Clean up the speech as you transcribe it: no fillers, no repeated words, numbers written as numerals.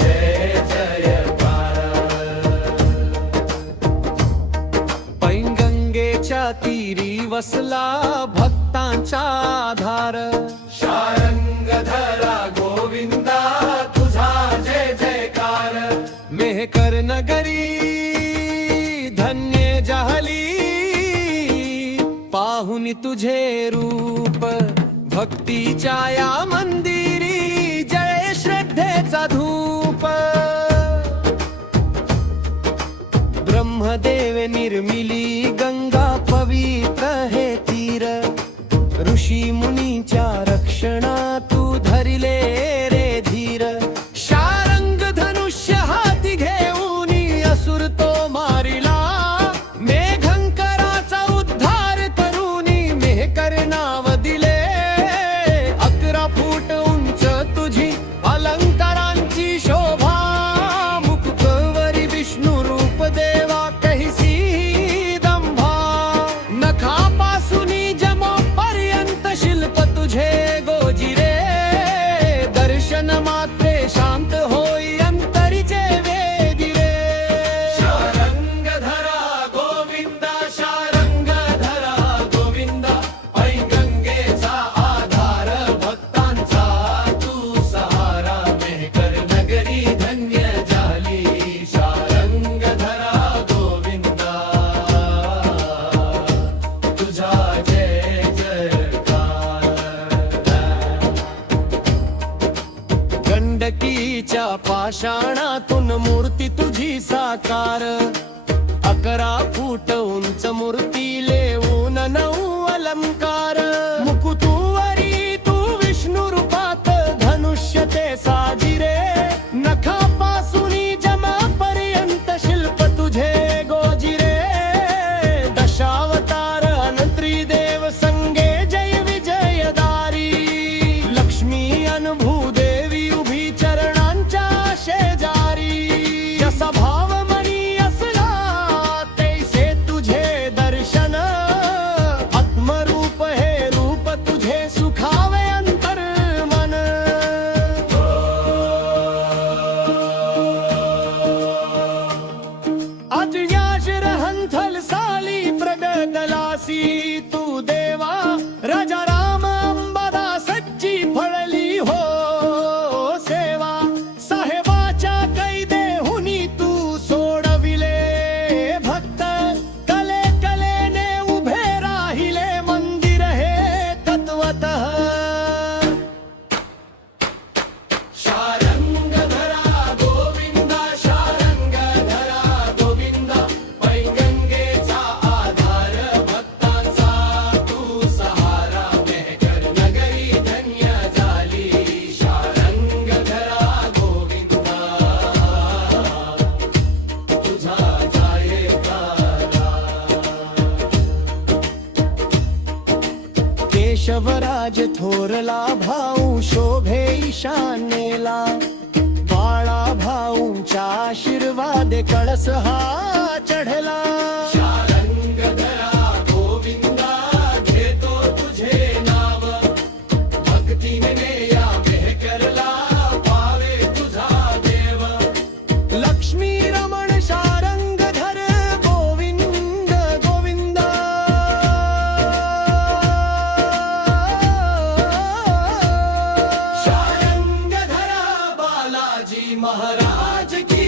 जय जयकार. पैंगंगेच्या तीरी वसला भक्तांचा आधार. शारंगधरा गोविंदा तुझा जय जयकार. मेहकर नगरी धन्य जहली पाहुनी तुझे रूप. भक्तीच्या या मंदिरी जय श्रद्धेचा धूप. ब्रह्मदेव निर्मिली गंगा पवित्र हे तीर. ऋषी मुनीच्या रक्षणा तू धरिले रे धीर. शारंग धनुष्य हाती घेऊन असुर तो मारिला. मेघंकराचा उद्धार करूनी मेहकर नाव दिले. 11 फूट उंच तुझी अलंकारांची शोभा. मुकुटवरी विष्णू रूप देवा कहिसी दंभा. नखापासूनी जमापर्यंत शिल्प तुझे गोजिरे. दर्शन मात्रे शांत होई अंतरीचे वेदिरे. शारंगधरा गोविंदा शारंगधरा गोविंदा. पैंगंगेचा आधार भक्तांचा तू सहारा. मेहकर नगरी धन्य झाली. शारंगधरा गोविंदा तुझा जय जयकार. गंडकीच्या पाषाणातून मूर्ती तुझी साकार. 11 फूट उंच मूर्ती लेऊन 9 अलंकार. मुकुटुवरी तू विष्णू रूपात धनुष्य ते साजिरे. नखापासूनी जमापर्यंत शिल्प तुझे गोजिरे. दशावतार त्रिदेव संगे जय विजयदारी. लक्ष्मी अनुभूदेवी उभी चरणांच्या शेजारी. जसा भाव मणी असला तैसे तुझे दर्शन. आत्मरूप हे रूप तुझे सुखावे अंतर मन. अज्ञाश रहंथल साली प्रगटलासी तू देवा. राजा राम अंबादासची फळली हो सेवा. साहेबाच्या कैदेहुनी तू सोडविले भक्त. कले कलेने उभे राहिले मंदिर हे तत्वतः. शारंगधरा गोविंदा शारंगधरा गोविंदा. पैंगंगेचा आधार भक्तांचा तू सहारा. मेहकर नगरी धन्य झाली. शारंगधरा गोविंदा तुझा जयकारा. केशवराज थोरला भाऊ शोभे ईशानेला. बाळा भाऊंच्या आशीर्वाद कळस हा चढला. शारंगधरा गोविंदा घेतो तुझे नाव. भक्तीने या मेहकरला पावे तुझा देव. लक्ष्मी रमण शारंगधर गोविंद गोविंदा. शारंगधरा बालाजी महाराज की